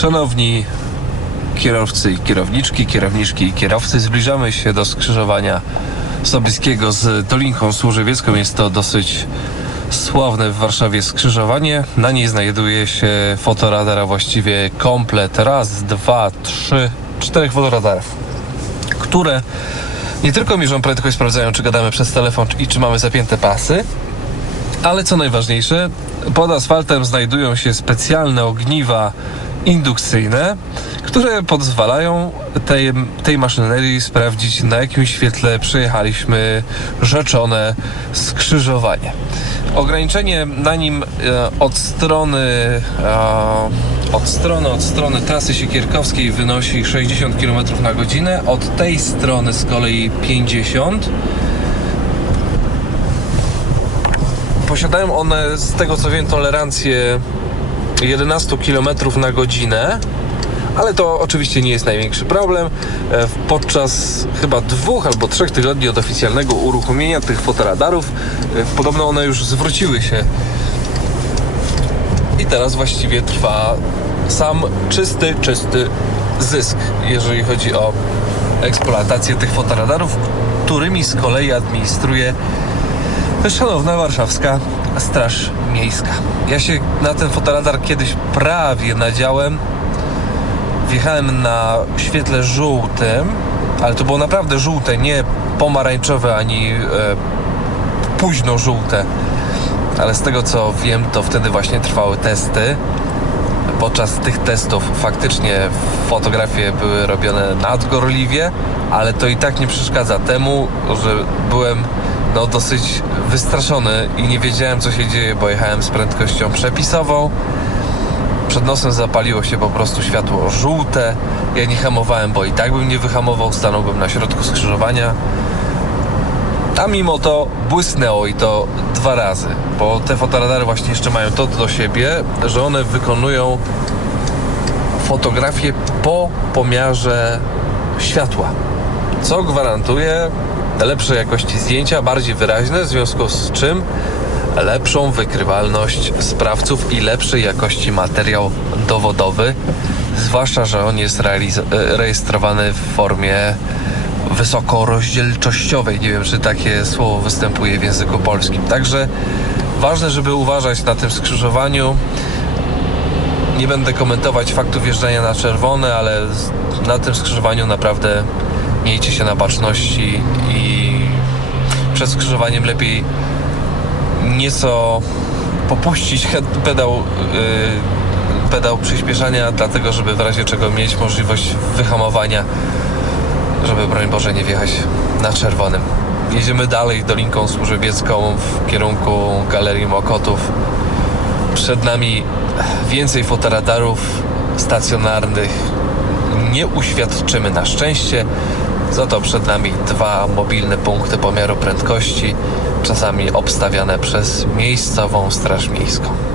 Szanowni kierowcy i kierowniczki, kierowniczki i kierowcy, zbliżamy się do skrzyżowania Sobieskiego z Dolinką Służewiecką. Jest to dosyć sławne w Warszawie skrzyżowanie. Na niej znajduje się fotoradar, a właściwie komplet. Raz, dwa, trzy, czterech fotoradarów, które nie tylko mierzą prędkość, sprawdzają, czy gadamy przez telefon i czy mamy zapięte pasy, ale co najważniejsze, pod asfaltem znajdują się specjalne ogniwa indukcyjne, które pozwalają tej, tej maszynerii sprawdzić, na jakim świetle przejechaliśmy rzeczone skrzyżowanie. Ograniczenie na nim e, od strony e, od strony, od strony trasy siekierkowskiej wynosi 60 km na godzinę, od tej strony z kolei 50 Posiadają one, z tego co wiem, tolerancję 11 km na godzinę, ale to oczywiście nie jest największy problem. E, Podczas chyba dwóch albo trzech tygodni od oficjalnego uruchomienia tych fotoradarów, e, podobno one już zwróciły się. I teraz właściwie trwa sam czysty, czysty zysk, jeżeli chodzi o eksploatację tych fotoradarów, którymi z kolei administruje Szanowna Warszawska Straż Miejska. Ja się na ten fotoradar kiedyś prawie nadziałem. Wjechałem na świetle żółtym, ale to było naprawdę żółte, nie pomarańczowe ani e, późno żółte. Ale z tego co wiem, to wtedy właśnie trwały testy. Podczas tych testów faktycznie fotografie były robione nadgorliwie, ale to i tak nie przeszkadza temu, że byłem no, dosyć wystraszony i nie wiedziałem co się dzieje, bo jechałem z prędkością przepisową. Przed nosem zapaliło się po prostu światło żółte. Ja nie hamowałem, bo i tak bym nie wyhamował, stanąłbym na środku skrzyżowania. A mimo to błysnęło i to dwa razy, bo te fotoradary właśnie jeszcze mają to do siebie, że one wykonują fotografię po pomiarze światła, co gwarantuje lepszej jakości zdjęcia, bardziej wyraźne, w związku z czym lepszą wykrywalność sprawców i lepszej jakości materiał dowodowy, zwłaszcza, że on jest e, rejestrowany w formie wysokorozdzielczościowej. Nie wiem, czy takie słowo występuje w języku polskim. Także ważne, żeby uważać na tym skrzyżowaniu. Nie będę komentować faktu wjeżdżania na czerwone, ale na tym skrzyżowaniu naprawdę miejcie się na baczności i przed skrzyżowaniem lepiej nieco popuścić pedał, yy, pedał przyspieszania, dlatego żeby w razie czego mieć możliwość wyhamowania, żeby broń Boże nie wjechać na czerwonym. Jedziemy dalej Dolinką Służewiecką w kierunku Galerii Mokotów. Przed nami więcej fotoradarów stacjonarnych. Nie uświadczymy na szczęście. Za to przed nami dwa mobilne punkty pomiaru prędkości, czasami obstawiane przez miejscową Straż Miejską.